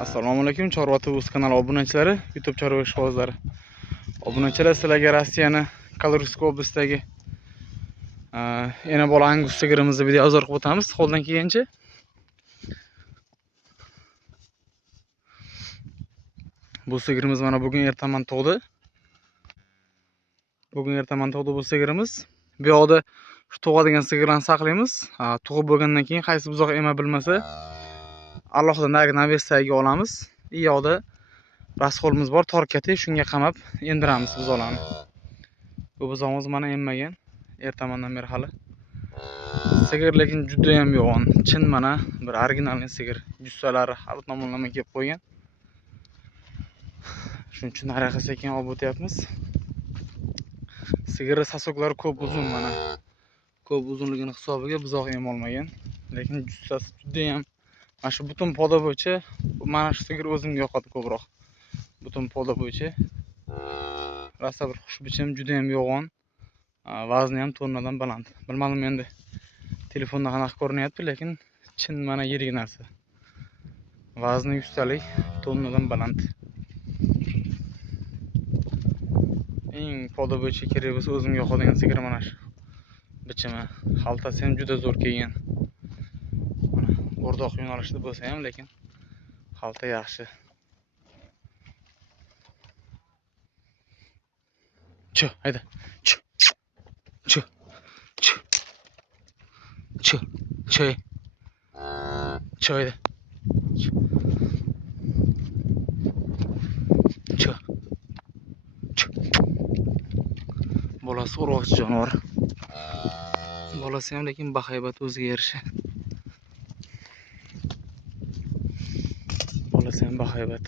Assalomu alaykum Chorva TV kanali obunachilari, YouTube chorva ishqibozlari. Obunachilar, sizlarga Rossiyaning Kalursk oblastidagi yana bola Angus sigirimizni video ozor qilib o'tamiz qo'ldan kelgancha. Bu sigirimiz mana bugun ertaman tug'di. Bu sigirimiz. Bu yoqda shu tug'adigan sigirlarni saqlaymiz. Tug'ib bo'lgandan keyin qaysi buzoq ema bilmasa, alohida navestaga olamiz. Bu yoqda rasxolimiz bor, torkati, shunga qamab endiramiz buzoqlarni. Bu buzoqimiz mana emmagan, ertamandan beri hali. Sigir lekin juda ham yo'g'on, chin mana bir originalni sigir. Jussalari hali tomonlama kelib qo'ygan. Shuning uchun nariga sekin olib o'tyapmiz. Sigirning sasoklari ko'p uzun mana. Ko'p uzunligini hisobiga buzoq em olmagan, lekin jussasi juda ham mana shu butun poda bo'yicha mana shu sigir o'zimga yoqadi ko'proq. Butun poda bo'yicha rosa bir xushbichim, juda ham yo'g'on, vazni ham tonnadan baland. Bilmadim endi telefonda qanaqa ko'rinyapti, lekin chin mana yirik narsa. Vazni 100 talik, tonnadan baland. Eng poda bo'yicha kerak bo'lsa o'zimga yoqadigan sigir mana shu bichimi. Xaltasi ham juda zo'r kelgan. Mana o'rdoq yo'nalishda bo'lsa ham, lekin xalta yaxshi. Chu, hayda. Chu. Chu. Chu. Chu. Chu. Chu, hayda. Chu. Chu. Bolasi urg'ochi jonivor. Bolasi ham lekin bahaybat o'ziga yarasha. Bolasi ham bahaybat.